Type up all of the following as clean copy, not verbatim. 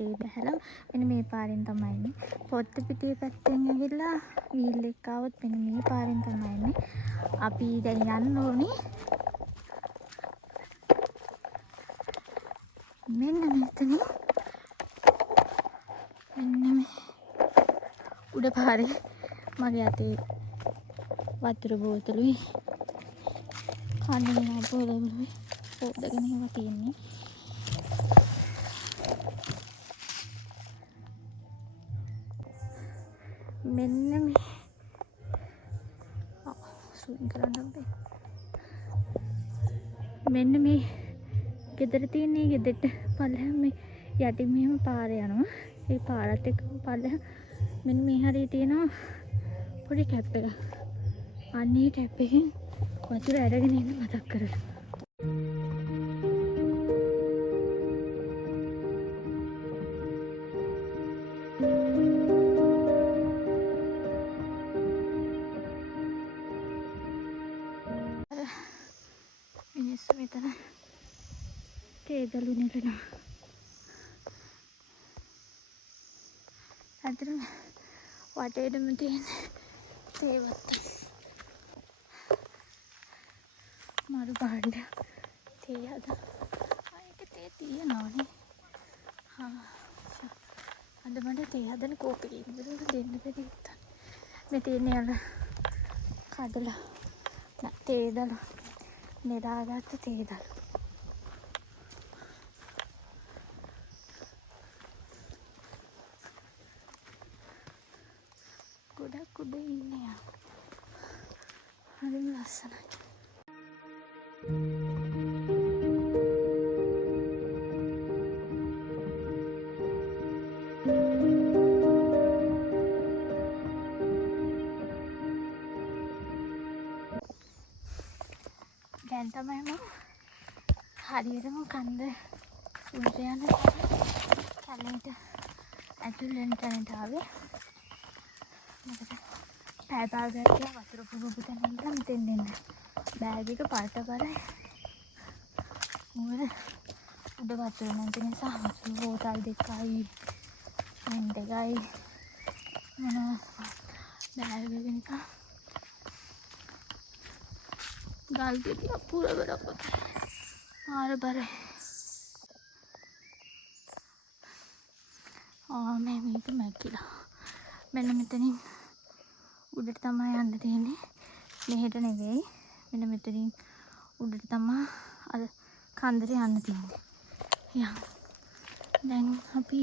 වටේ බැහැලා මෙන්න මේ පාරෙන් තමයි එන්නේ. පොත්ත පිටියේ පැත්තෙන් ඇවිල්ලා වීල් එක આવොත් මෙන්න මේ පාරෙන් තමයි එන්නේ. අපි දැන් යන්න ඕනේ මෙන්න මෙතන. මෙන්න මේ උඩ පාරේ මගේ අතේ වතුර බෝතලුයි කන්නේ පොළොවේ පොඩ්ඩගෙන හිම තියෙන්නේ. මෙන්න මේ සූම් කරන්න බෑ. මෙන්න මේ ගෙදර තියෙන ගෙදරට පල්ලෙහා මේ යටින් මෙහෙම පාර යනවා. ඒ පාරත් එක්ක පල්ලෙහා මෙන්න මේ හරිය තියෙනවා පොඩි ටැප් එකක්. අන්නේ ටැප් එකෙන් වතුර අරගෙන එන්න මතක් කරලා. මිනිස්සු මෙතන තේදලු නෙලනවා. අතරම වටේටම තියෙන තේවත් මරු බාණ්ඩ තේ හද ඒක තේ තියෙනවනේ. අද මට තේ හදන කෝපි ඉඳලා දෙන්න බැරි උත්තර. මේ තියෙන්නේ අර කඩලා තේ දාලා නෙදාගත්ත තේ දාලා. ගොඩක් උඩ ඉන්නේ යා. හරිම ලස්සනයි. දැන් තමයි මම හරියටම කන්ද උඩට යන කැලේට ඇතුල් වෙන තැනට ආවේ. මොකද පැය භාගයක් කියලා වතුර පුරුපු තැන ඉඳලා මෙතෙන් දෙන්න. බෑග් එක පාට බලයි. මොකද උඩ වතුර නැති නිසා වතුර බෝතල් දෙකයි පෙන් දෙකයි මොනවා බෑග් එක නිකන් ගල් ගෙඩි අපුර බරපොත මාර බරයි. මේක මැකිලා මෙන්න මෙතනින් උඩට තමයි යන්න තියෙන්නේ. මෙහෙට නෙවෙයි මෙන්න මෙතනින් උඩට තමයි අර කන්දට යන්න තියෙන්නේ. යම් දැන් අපි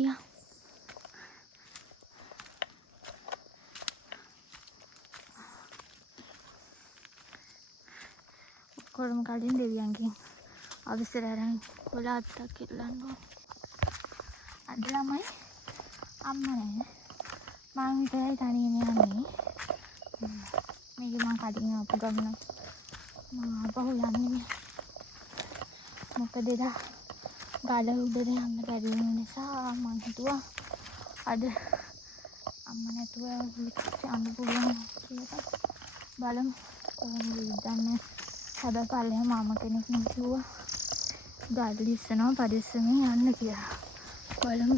කොරම කලින් දෙවියන්ගෙන් අවසර අරන් කොලාත්තක් ඉල්ලන්න ඕනේ. අද ළමයි අම්මා නෑ. මම විතරයි තනියම යන්නේ. මේක මම කලින් ආපු ගමන මම ආපහු යන්නේ. මොකද එදා ගල උඩට යන්න බැරි වුණ නිසා මම හිතුවා අද අම්මා නැතුව යන්න පුළුවන් කියලා. බලමු කොහොමද ඉදන්නේ. හැබැයි පල්ලෙහා මාමා කෙනෙක් කිව්වා ගල් ඉස්සනවා පරිස්සමෙන් යන්න කියලා. බලමු.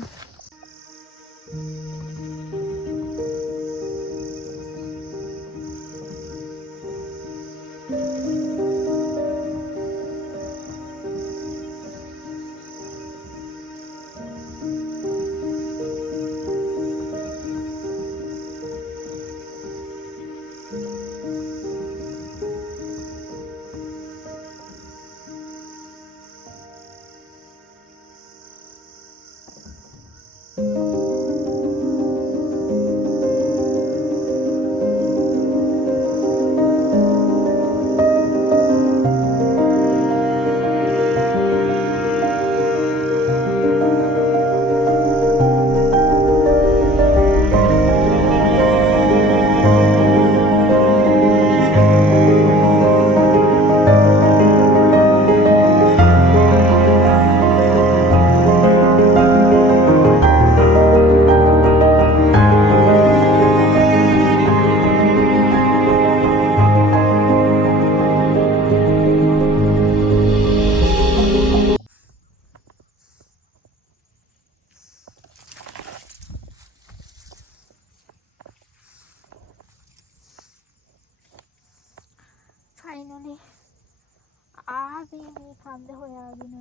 කන්ද හොයාගෙන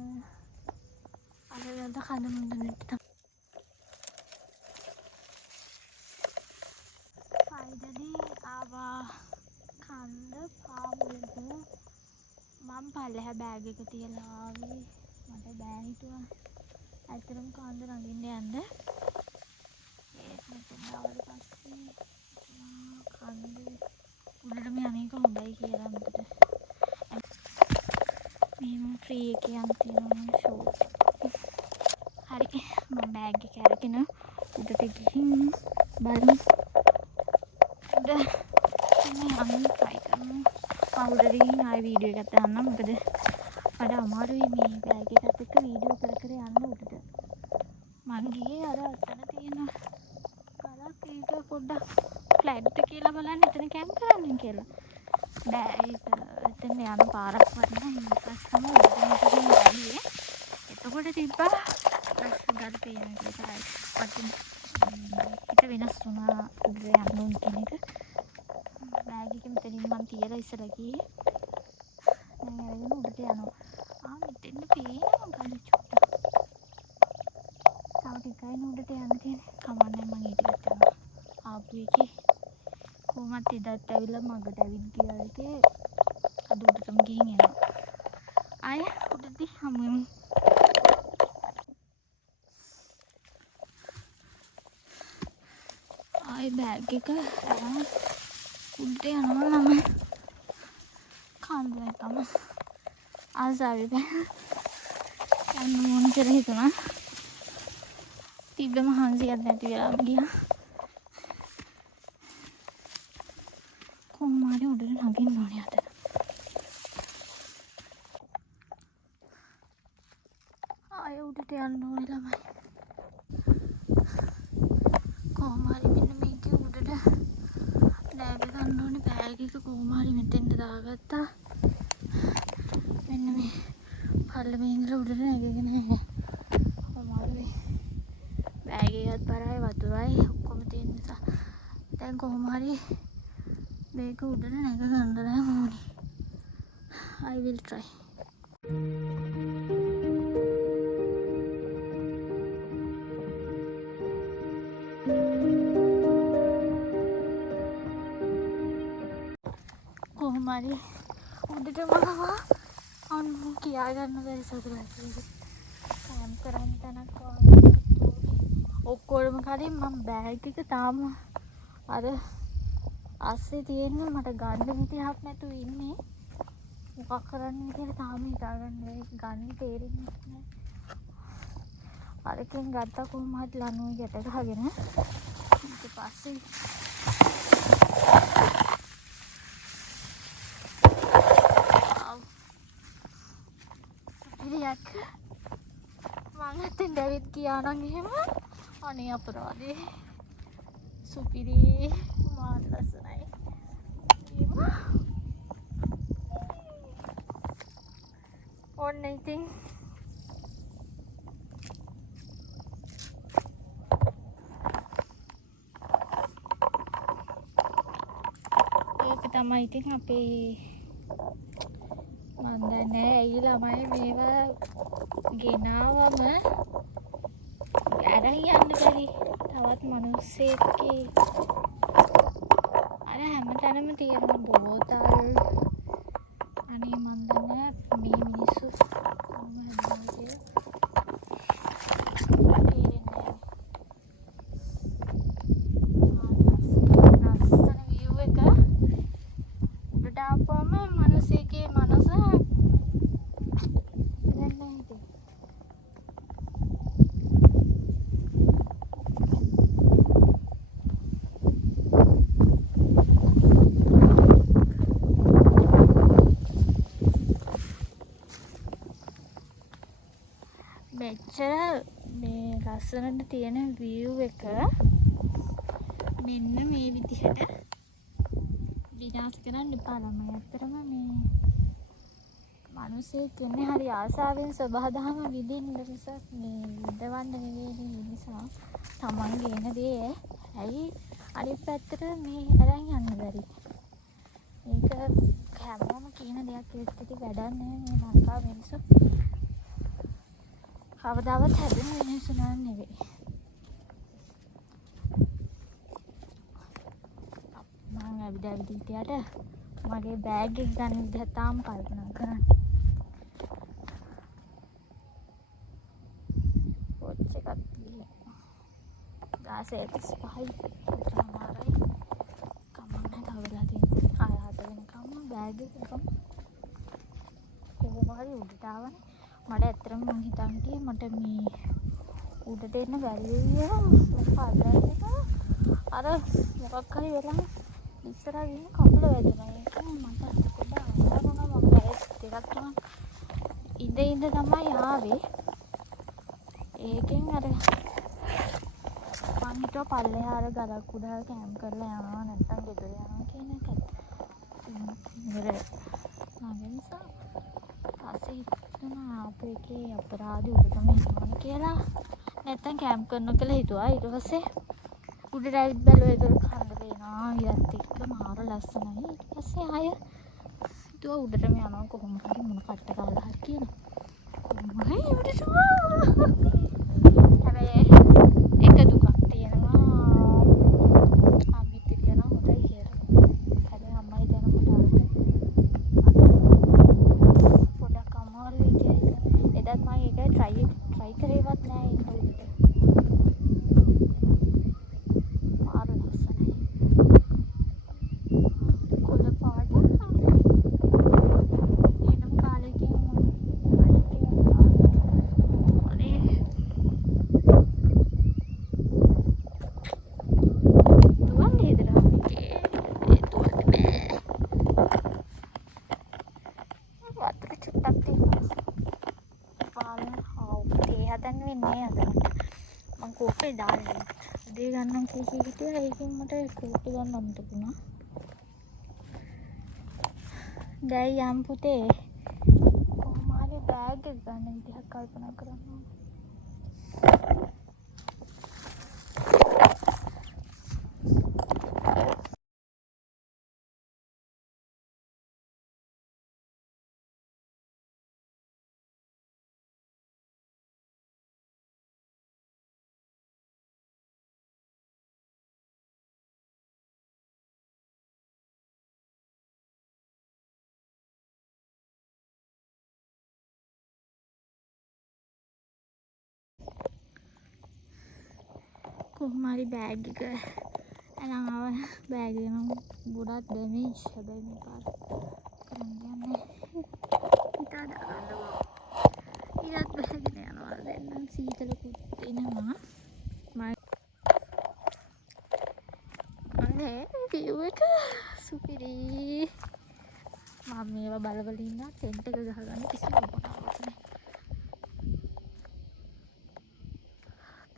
අරකට කඳ මුදුනට finally ආවා කන්ද පාමුලට. මම පල්ලෙහා බෑග් එක තියලා ආවේ. මට බෑ හිතුවා ඇත්තටම කන්ද නගින්න යන්න. ඒත් මෙතන ආවට පස්සේ කන්ද උඩටම යන්නේක හොඳයි කියලා මට. මේ ෆ්‍රී එකේ යන්න තියෙනවා ෂෝට්. හරි මම බෑග් එක අරගෙන උඩට ගිහින් බලමු. යන්න try කරමු. මම උඩට ගිහින් ආයෙ වීඩියෝ එකක් දාන්නම්. මොකද මට අමාරුයි මේ බෑග් එකත් එක්ක වීඩියෝ කර කර යන්න උඩට. මං ගියේ අර අතන තියෙන ගලක් ඒක පොඩ්ඩක් ෆ්ලැට්ද කියලා බලන්න එතන කැම්ප් කරන්න කියලා. බෑ ඒක එතන යන පාරක් වගේ නෑ. ඊට පස්සේ තමයි උඩට ගිහින් එතකොට තිබ්බා ගල් පේන එක තමයි. මට වෙනස් වුණා උඩ යන්න ඕන කියන එක. බෑග් එක මෙතනින් මම තියලා ඉස්සලා ගියේ. දැන් අරගෙන උඩට යනවා. මෙතෙන්ද පේනවා ගල චුට්ටක්. තව ටිකයි උඩට යන්න තියෙන්නේ. කමන්නේ මම ඊට පස්සේ යනවා. ආපු එකේ කොහොමත් එදත් ඇවිල්ලා මගට ඇවිත් ගියා එකේ අද උඩටම ගිහින් එනවා. ආය උඩදී හමුවෙමු. ආයි බෑග් එක අරන් උඩට යනවා මම. කන්දටම ආසාවෙ බෑ. යන්න ඕන කියලා හිතුණා. තිබ්බම හන්සියක් නැති වෙලාම ගියා. කොහොම හරි උඩට නගින්න ඕනේ අද. ආයෙ උඩට යන්න ඕනේ ළමයි. කොහොම හරි මෙන්න මේකේ උඩට බෑග් එක ගන්න ඕනේ. බෑග් එක කොහොම හරි මෙතෙන්ට දාගත්තා. මෙන්න මේ පල්ලමේ ඉඳලා උඩට නැගගෙන යනවා. අමාරුයි. බෑග් එකත් බරයි වතුරයි ඔක්කොම තියෙන නිසා දැන් කොහොම හරි මේක උඩට නැග ගන්න ඕනේ. I will try. කොහොම හරි උඩටම ආවා. අන්න කියා ගන්න බැරි සතුටක්. කැම්ප් කරන්න තැනක් ඔක්කොම කලින් මම බෑග් එක තාම අර අස්සේ තියෙන්නේ. මට ගන්න විදිහක් නැතුව ඉන්නේ. මොකක් කරන්න කියලා තාම හිතාගන්න බැරි. ගන්න තේරෙන්නේ නැහැ. අරකින් ගත්තා කොහොම හරි ලනුවේ ගැට ගහගෙන. ඊට පස්සේ ඉරියක් මං හිතෙන් ඩෙවිඩ් ගියා නම් එහෙම අනේ අපරාධේ. සුපිරි මාත් ලස්සනයි. ඔන්න ඉතින් ඒක තමයි ඉතින් අපේ මන් දන්නේ ඇයි ළමයි මේවා ගෙනාවම අරන් යන්න බැරි. තවත් මිනිස්සෙක්ගේ අර හැමතැනම තියෙන බෝතල්. අනේ මන් දන්නේ මේ මිනිස්සු කොහොමද හදන්නේ කියලා. ලස්සන view එක උඩට ආපුවම මිනිස්සෙක්ගේ මනස මෙච්චර මේ ලස්සනට තියෙන view එක මෙන්න මේ විදිහට විනාශ කරන්න එපා ළමයි. ඇත්තටම මේ මිනිස්සෙක් ඉන්නේ හරි ආසාවෙන් සබහාදහම විඳින්න නිසා මේ විඳවන්න නෙවෙයි නිසා තමන්ගේ එන දේ ඇයි අනිත් පැත්තට මේ අරන් යන්න බැරි. මේක හැමෝම කියන දෙයක් ඒත් ඉතින් වැඩක් නෑ මේ ලංකාවේ මිනිස්සු. කවදාවත් හැදෙන මිනිස්සු නෑ නෙවෙයි. මම ඇවිද හිටියට මගේ බෑග් එක ගන්න විදිහ තාම කල්පනා කරන්නේ. පොච් එකක් තියෙනවා. 16:35යි සමාරයි. කමන්න තවලා තියෙනවා. 6:00 වෙනකම් බෑග් එක ගමු. කොහොම හරි උඩට ආවනේ. මට ඇත්තටම මං හිතන් හිටියේ මට මේ උඩට එන්න බැරි වෙයි කියලා. අර මොකක් හරි වෙලා ඉස්සරහ ගිහින් කකුල වැදුනා. ඒක මට පොඩ්ඩක් අමාරු වුණා. මම දෙකක් තුනක් ඉඳ තමයි ආවේ. ඒකෙන් අර මං හිතුවා පල්ලෙහා අර ගලක් උඩ කැම්ප් කරලා යනවා නැත්තම් ගෙදර යනවා කියන එක. නිසා පස්සේ හිතුණා අපේ එකේ අපරාධි උඩටම යනවා කියලා. නැත්තම් කැම්ප් කරනවා කියලා හිතුවා. ඊට පස්සේ උඩට ඇවිත් බැලුවා ඒක කන්න වෙනවා. ඊයත් එක්ක මාර ලස්සනයි. ඊට පස්සේ ආය හිතුවා උඩටම යනවා කොහොම හරි මොන කට්ට කාලා හරි කියලා. කොහොම හරි උඩටම හැබැයි එක දුකක් තියෙනවා. අම්මිත් කියනවා හොඳයි කියලා. හැබැයි අම්මයි දැනකොට පොඩක් අමාරුයි කියලා. එදත් මම ඒක try කරේවත් නෑ ඉන්න උඩට. මාර ලස්සනයි. කොළ පාට එනම් කාලෙකින් කෝපේ දාන්නේ උදේ ගන්නම් කීකී හිටියා. ඒකෙන් මට කෝපේ ගන්න අමතක වුණා. දැන් යම් පුතේ කොහොම හරි බෑග් එක ගන්න විදිහක් කල්පනා කරන්න ඕනේ. කොහොම හරි බෑග් එක අරන් ආව. බෑග් එක නම් ගොඩක් ඩැමේජ්. හැබැයි මේ පාර කරන්න යන්නේ හිතා දාගන්න බව. ඊටත් බෑගෙන යනවා. දැන් නම් සීතලකුත් එනවා. අනේ view එක සුපිරි. මම මේවා බලවල ඉන්නා ටෙන්ට් එක ගහගන්න කිසිම උවමනාවක් නැහැ.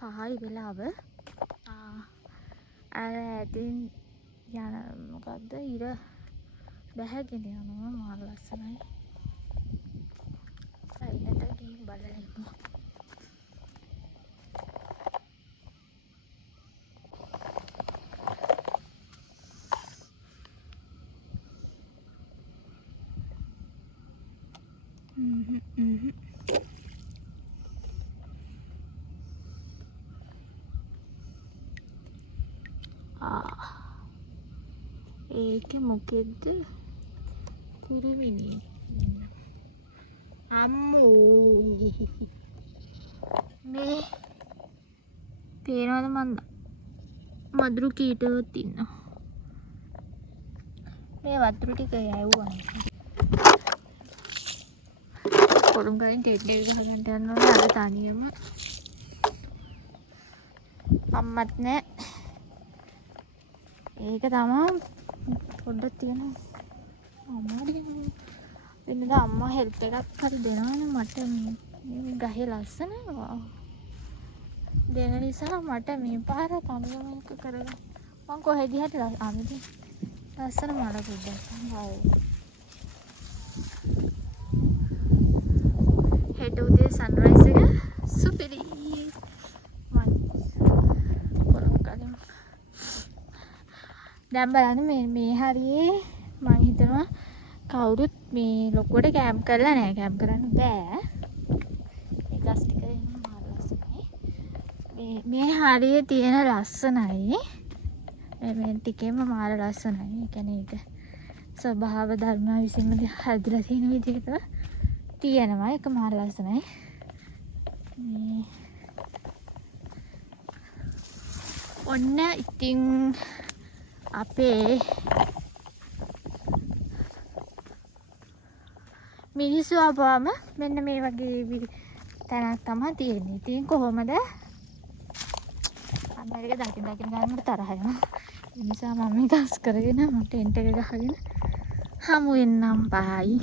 5යි වෙලාව. අර ඇතින් යන මොකක්ද ඉර බැහැගෙන යනවා. මාර ලස්සනයි. අයිනට ගිහින් බලමු. ඒක මොකෙද්ද කුරුමිනී අම්මෝ මේ පේනවද මන්ද මදුරු කීටවත් ඉන්නවා. මේ වතුර ටික යවුවා. කොළුම් ගලින් ටෙඩ් එක ගහගන්න යනවා. අර තනියම අම්මත් නෑ. ඒක තමයි පොඩ්ඩක් තියෙනවා. අමාරුයි. වෙනද අම්මා හෙල්ප් එකක් හරි දෙනවනේ මට මේ ගහේ ලස්සන දෙන නිසා මට මේ පාර තනියම එක කරගන්න. මං කොහෙද හරි ආමිද ලස්සන මල පොඩ්ඩක්. හෙට උදේ සන්රයිස් එක සුපිරි. දැන් බලන්න මේ හරියේ මම හිතනවා කවුරුත් මේ ලොකුවට කැම්ප් කරලා නැහැ. කැම්ප් කරන්න බෑ. මේ ගස් ටික මාර ලස්සනයි. මේ හරිය තියෙන ලස්සනයි. මේ ටිකේම මාර ලස්සනයි. ඒ කියන්නේ ඒක ස්වභාව ධර්ම විසින්ම හැදලා තියෙන විදිහට තියෙනවා. ඒක මාර ලස්සනයි. මේ ඔන්න ඉතින් අපේ මිනිස්සු ආවම මෙන්න මේ වගේ තැනක් තමයි තියෙන්නේ. ඉතින් කොහොමද අන්නරික දකින් ගන්නට තරහ යනවා. ඒ නිසා මම මේක අස් කරගෙන මම ටෙන්ට් එක ගහගෙන හමු වෙන්නම්. බයි.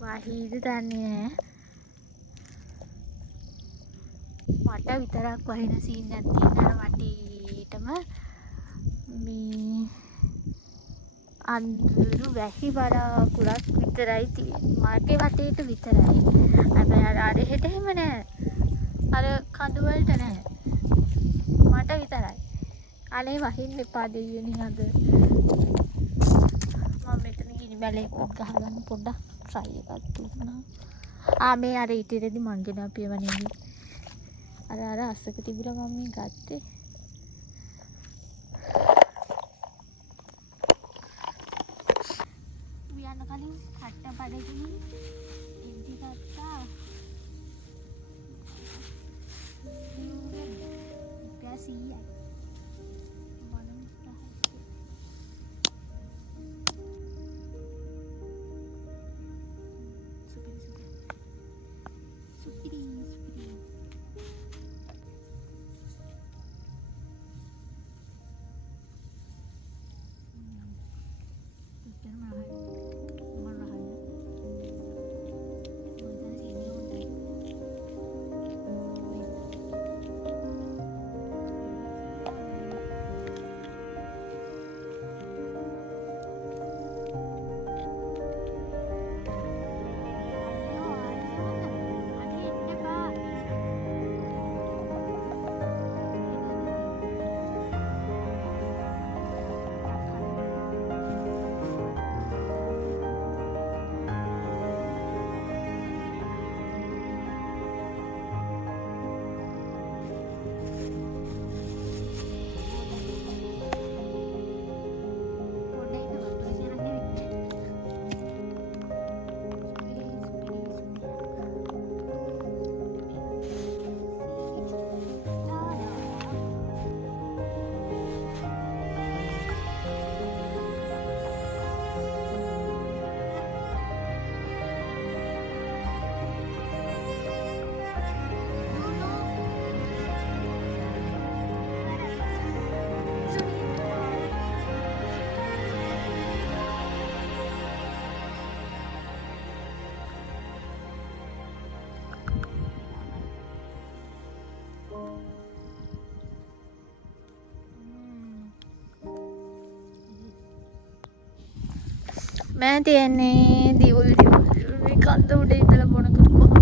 වහීද දන්නේ මට විතරක් වහින සීන් එකක් තියෙනවා වටේටම මේ අඳුරු වැහි වලාකුළක් විතරයි තියෙන්නේ. මාගේ වටේට විතරයි. හැබැයි අර හෙට එහෙම නෑ. අර කඳු වලට නෑ. මට විතරයි. අනේ වහින්න එපා දෙයියනේ අද. මම මෙතන ගිනි බැලේකුත් ගහගන්න පොඩ්ඩක් try එකක් දුන්නා. මේ අර ඉතිරෙදි මංගෙන අපියව නෙමෙයි. අර අස්සක තිබුණා මම මේ ගත්තේ. උයන්න කලින් කට්ට බඩගිනි ඉද්දි ගත්තා. ඉපැසියයි. मैं තියන්නේ දියුල් මේ කන්ද උඩ ඉඳලා බොන කරපුවා.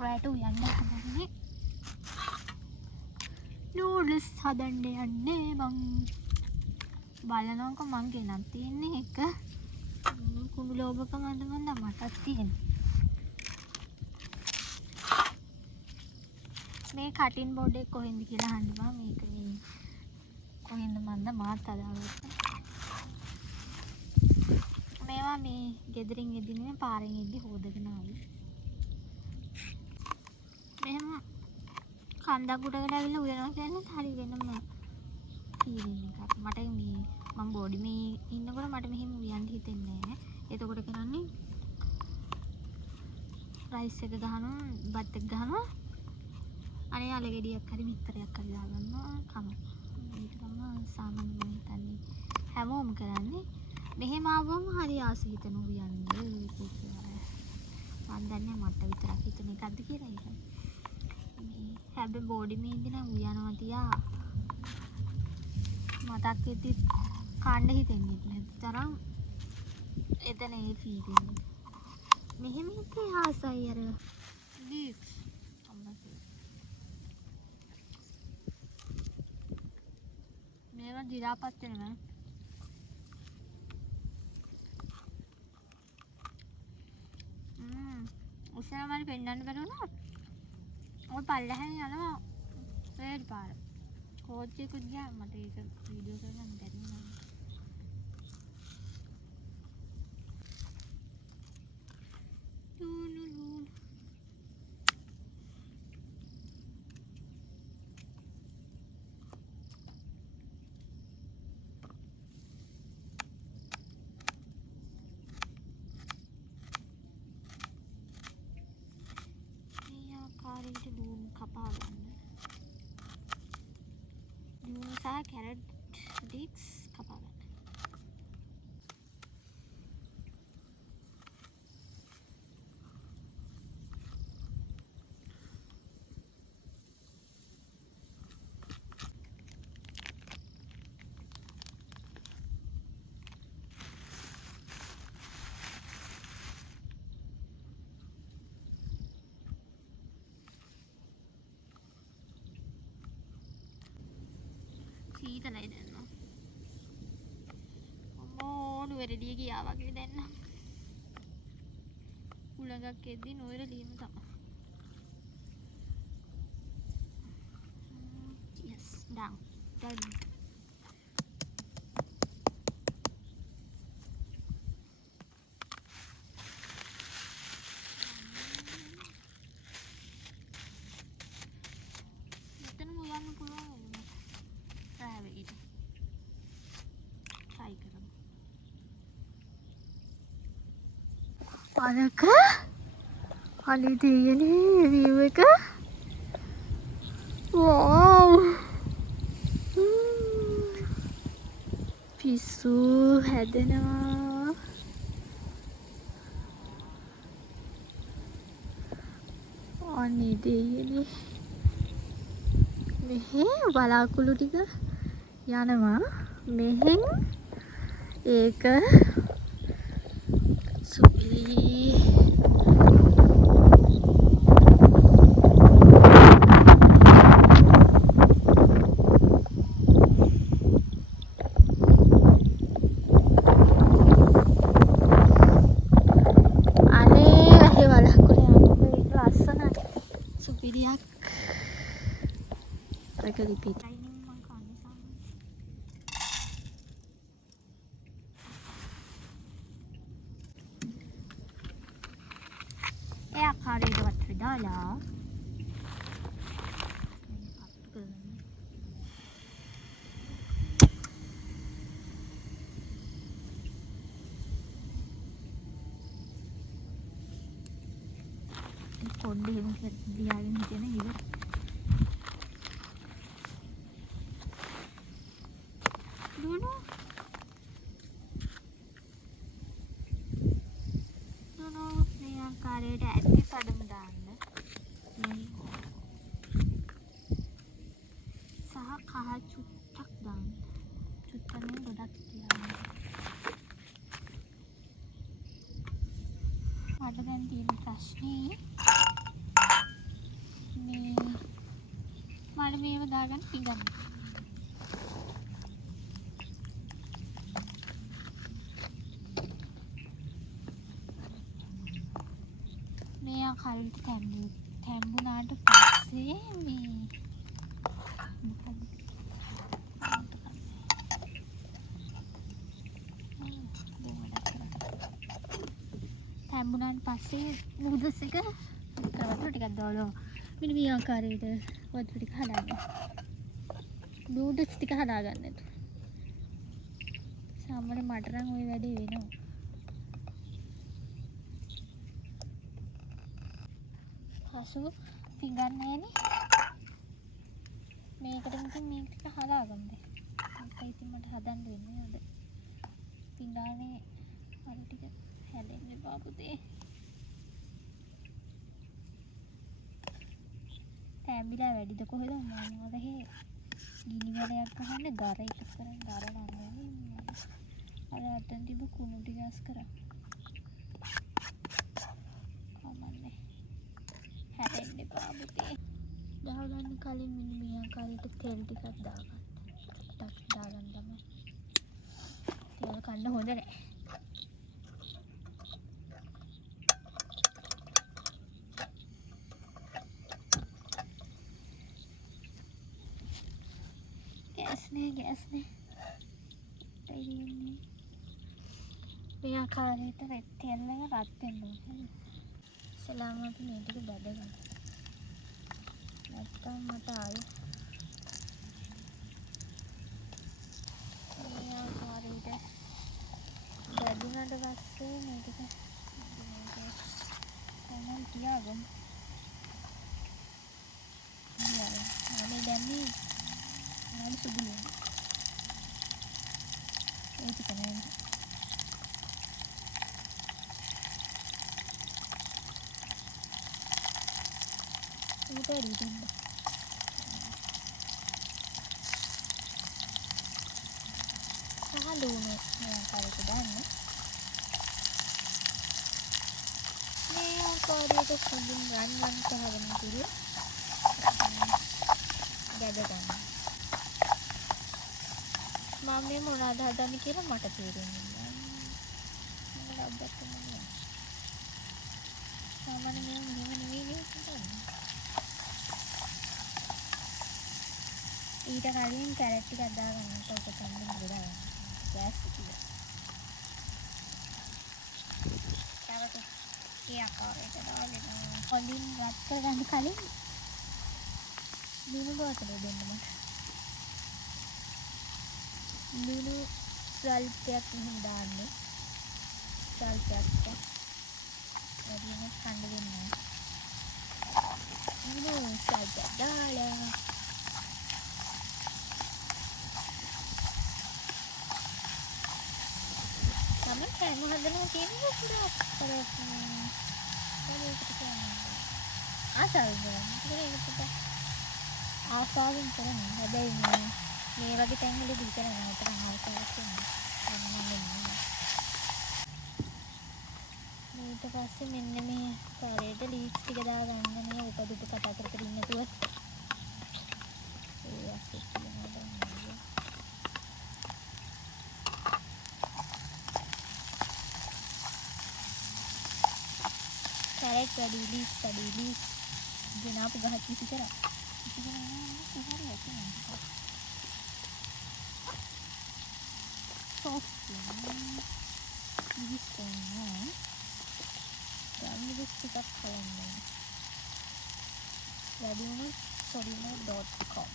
රැට උයන්න හදන්නේ නූඩ්ල්ස් හදන්න යන්නේ මං බලනකො මං ගෙනත් තියෙන්නේ එක කුණු ලෝභකම අඳමන්ද මටත් තියෙන මේ කටින් බෝඩ් එක කොහෙන්ද කියලා අහනවා මේක මේ කොහෙන්ද මන්ද මාත් අදාගත්තා මේවා මේ ගෙදරින් එදිනේ පාරෙන් එද්දි හොදගෙන ආවේ මෙහෙම කන්දක් උඩකට ඇවිල්ලා උයනවා කියන්නේ හරි වෙනම ෆීලින් එකක් මට මේ මම බෝඩි මේ ඉන්නකොට මට මෙහෙම උයන්න හිතෙන්නේ නැහැ එතකොට කරන්නේ රයිස් එක ගහනවා බත් එක ගහනවා අනේ අල ගෙඩියක් හරි මිත්තරයක් හරි දාගන්නවා කම ඒක තමයි සාමාන්‍ය මම හිතන්නේ හැමෝම කරන්නේ මෙහෙම ආවම හරි ආස හිතන උයන්නේ මන් දන්නේ මට විතරක් හිතන එකක්ද කියලා ඒක මේ හැබැයි බෝඩි මේ ඉඳන් උයනවා තියා මතක් වෙද්දි කන්න හිතෙන්නේ නැති තරම් එතන ඒ ෆීලින් එක මෙහෙම හිතේ ආසයි අර දීක්ස් මේවා දිරාපත් වෙනවා උසාවල් පෙන්නන්න බැරුණා ඔය පල්ලෙහාම යනවා රේඩ් පාර කෝච් එක ගියා මට ඒක වීඩියෝ කරගන්න බැරි වුණා කාරේට ලුණු කපා ගන්න. ලුණු සහ කැරට් ටික්ස් කපා ගන්න. සීතලයි දැන් අම්මෝ නුවරඑළිය ගියා වගේ දැන් උලඟක් එද්දි නුවරඑළියම තමයි yes down මෙතන උයන්න පුළුවන් අරක අනේ දෙයනේ view එක wow පිස්සු හැදෙනවා අනේ දෙයනේ මෙහෙ බලාකුළු ටික යනවා මෙහෙන් ඒක සුපිරි අනේ වැහි බලාකුළු යනවා ඒක ලස්සනයි සුපිරියක් අරක රිපීට් කාරේට වතුර දාලා කොණ්ඩේ එහෙම දියාගෙන හිටියන ඉවර දුනු මේ ආකාරයට ඇටි කඩමු දාන්න සහ කහ චුට්ටක් දාන්න චුට්ටක් නෙවෙයි ගොඩක් තියන්න මට දැන් තියෙන ප්‍රශ්නේ අර මේව දාගන්න පිඟන්න. මේ ආකාරයට තැම්බුනාට පස්සේ මේ තැම්බුනාට පස්සේ නූඩල්ස් එක වතුර ටිකක් දාලා මෙන්න මේ ආකාරයට වතුර ටික හදාගන්න. නූඩල්ස් ටික හදාගන්න. සාමාන්‍ය මට නම් ওই වැඩේ වෙනවා. පසු පිඟන්නේනේ. මේකට ඉතින් මේක ටික හදාගන්න. ඒක ඉතින් මට හදන්න වෙන්නේ අද. පිඟානේ අර ටික හැදෙන්නේ බාපුතේ. තැඹිලා වැඩිද කොහෙද මොනවද හේ? ගිනි වලයක් ගහන්න ගර එකතු කරන් ගර නන්නේ. අර අතෙන් තිබු කුණු ටික අස් කරා. කමන්නේ. හැදෙන්නේ බාපුතේ. දාගන්න කලින් මෙන්න මේ ආකාරයට තෙල් ටිකක් දාගන්න. ටක් දාගන්න තමයි. තෙල් කන්න හොඳ නැහැ. ගෑස් නේ. මේ ආකාරයට තෙල් එක රත් වෙන්න ඕනේ. ඉස්සෙල්ලාම අපි මේ ටික බැදගන්න. නැත්තම් මට ආයේ මේ ආකාරයට බැදුනට පස්සේ මේ ටික තමයි තියාගමු. මේ දැන්නේ ආයෙ සුදුලු. ඒ ටික නෑ. ඊට රීඩින් ලුණු මේ ආකාරයට දාන්න. මේ ආකාරයට සුදුන් රන් කහගෙන ඉතිරි ගැද ගන්න. මම මේ මොනවද හදන්නේ කියලා මට තේරෙන්නේ නැහැ. මම ලබ්බත් නෑ. සාමාන්‍ය මෙහෙම නෙවෙයි හදන්නේ. ඊට කලින් කැරට් ටිකක් දාගන්න. ඒක තමයි ගොඩාක්. ගෑස් ටික. කැරට් කීයක් ආවේද දාගෙන හොඳින් රත් කරගන්න කලින් ලුණු බෝතලෙ දෙන්න මට. ලුණු සල්පයක් මෙහෙම දාන්න. සල්පයක්. වැඩිම කන්න දෙන්නේ. ලුණු සල්පයක් දාලා කෑම හදනවා කියන්නේ පුරා කරත් ආසාවෙන් කරන්නේ. ඒකට ආසාවෙන් කරන්නේ. හැබැයි මේ වගේ තැන්වලදී කරන්නේ නැත්නම් ආසාවක් වෙනවා. ඊට පස්සේ මෙන්න මේ කාරේට ලීක්ස් ටික දාගන්න මේ උපදුප කතා කර කර ඉන්න නැතුව. ඒ ඇස්සේ කියනවා දැන්. කැරට් වැඩි ලීස් ගෙනාපු ගහක් කිසි කරා. කිසි කරන්නේ නැහැ හරියට. සෝස් මිරිස් තෝරනවා. මිරිස් ටිකක් කලන්න. වැඩි වුණොත් solino.com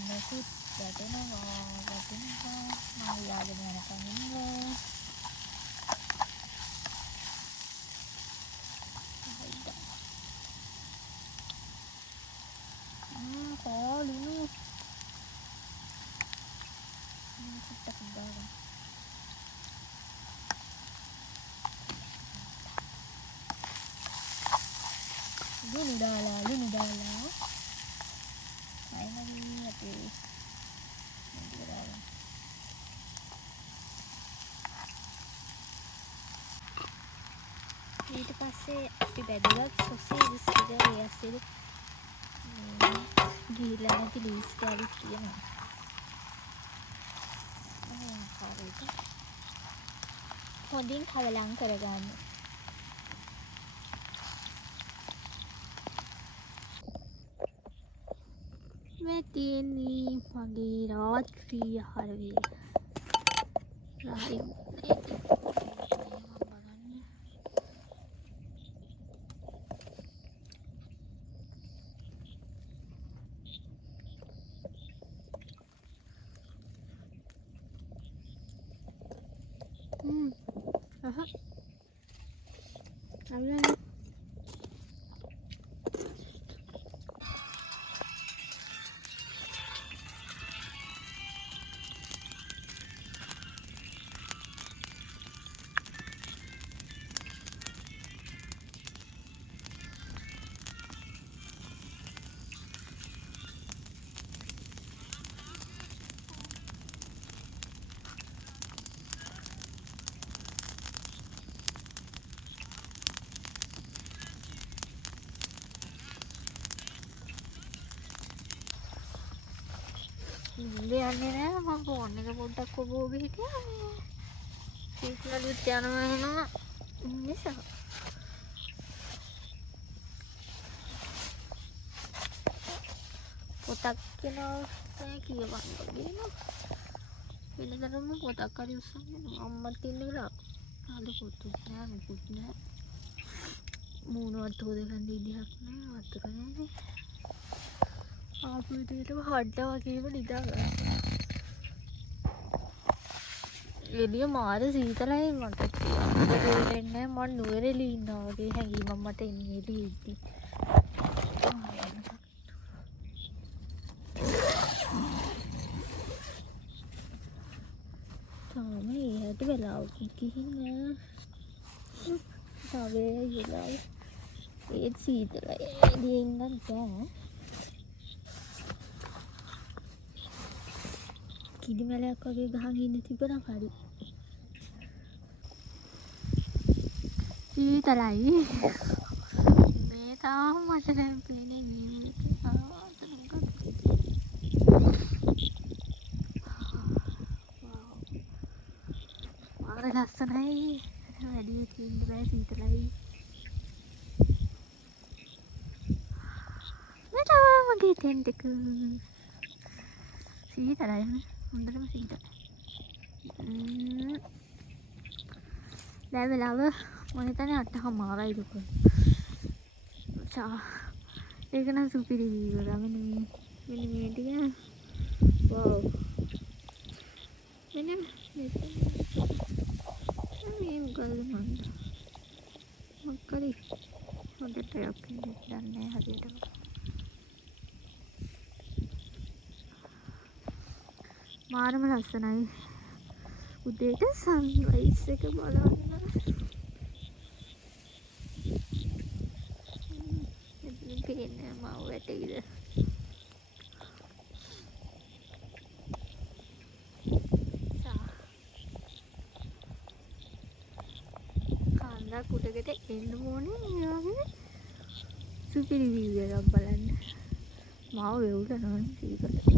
මේකුත් වැටෙනවා මම යාගෙන යනකම් ඉන්නේ. ලුණු ටිකක් දාගන්න. ලුණු දාලා finally අපේ ඊට පස්සේ අපි බැලුවත් සොසේජස් ටික ඒ ඇස්සේ ගිහිල්ලා නැති ලීස් ගාවිත් තියෙනවා. හරියට හොඳින් කවලම් කරගන්න. මේ තියෙන්නේ මගේ රාත්‍රී ආහාර වේල. Aha. Ayan. ඉන්නේ නෑ මම ෆෝන් එක පොඩ්ඩක් ඔබෝගේ හිටියා මේ සීතලුත් යනවා එනවා නිසා පොතක් කියනවා කියවන්න ගියනවා වෙනදටම පොතක් හරි උස්සන්නේ අම්මත් ඉන්න වෙලාව අද පොතුත් නෑ මුකුත් නෑ මූණවත් හොදගන්න විදිහක් නෑ වතුර නෑනේ ආපු විදිහටම හඩ වගේම නිදා ගන්න. එළිය මාර සීතලයි මට තේරෙන්නේ මම නුවරඑළිය ඉන්නවා වගේ හැඟීමක් මට එන්නේ එළිය ඉද්දි. තාම ඊට වෙලාවක ගිහින් නෑ. තව වෙලාව ඒත් සීතලයි එළිය ඉන්න බෑ. කිරි මැලයක් වගේ ගහන් ඉන්න තිබුණා හරි. සීතලයි. මේ තාම මට දැන් පේන්නේ නීමේ. ආර ලස්සනයි. වැඩි ඉන්න බෑ සීතලයි. මට මගේ ටෙන්ට් එක සීතලයි. හොඳටම සීතලයි. දැන් වෙලාව මම හිතන්නේ 8:00යි දුක. ඒක නම් සුපිරි වීව ගමන මෙන්න මේ ටික. වව්. මෙන්න මේ මොකද මන්ද. මොකක්ද? හොඳට යකින්නේ දන්නේ හරියටම. මාරම ලස්සනයි. උදේට සන්රයිස් එක බලන්න. පේන්නේ මව වැටෙයිද? කාන්දා කුටකට එන්න ඕනේ මේ වගේ සුපිරි වීව් එකක් බලන්න. මාව වෙවුලනවා සීතලට.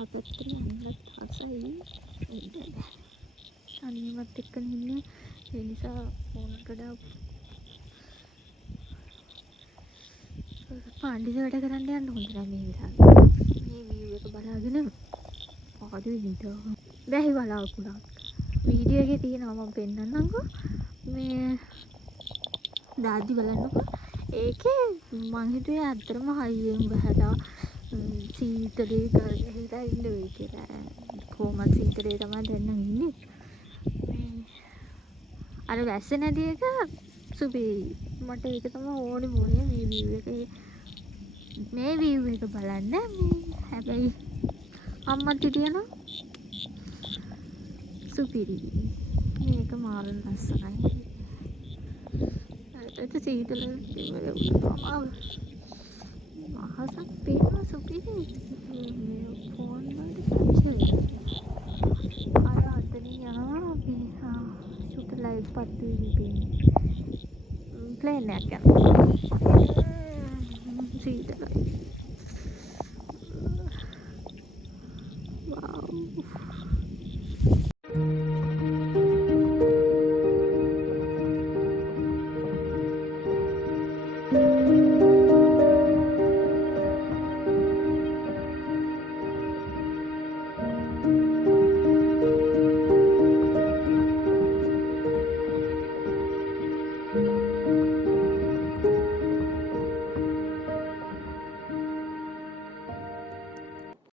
අපත්තට යන්නත් ආසයි. අනිමත් එක්ක ඉන්නේ ඒ නිසා ෆෝනකට පාන්ඩිස වැඩ කරන්න යන්න හොඳ නැහැ මේ වෙලාවේ. මේ වීව් එක බලාගෙන ආදි විඳිනවා. බැහි බලාකුණා. වීඩියෝ එකේ තියෙනවා මම පෙන්නන්නම්කෝ. මේ දාදි බලන්නකෝ. ඒකේ මං හිතුවේ අතරම හයියෙන් බහලා සීතලේ ගහලා ඉන්න වෙයි කියලා. කොහොමද සීතලේ තමයි දැන් ඉන්නේ. අර වැස්ස නැති එක සුපිරි. මට ඒක තමයි ඕනේ මොනේ මේ වීව් එකේ. මේ වීව් එක බලන්න. හැබැයි අම්මත් හිටියනම් සුපිරි. මේක මාර ලස්සනයි. ඒක සීතල තිබුණා. මහසක් පේනවා සුපිරි. ෆෝන් වලට කැප්චර්. අර අතනින් යනවා අපි. මොකක්ද වෙන්නේ ප්ලේන් එකක් යනවා සීතලයි. Wow.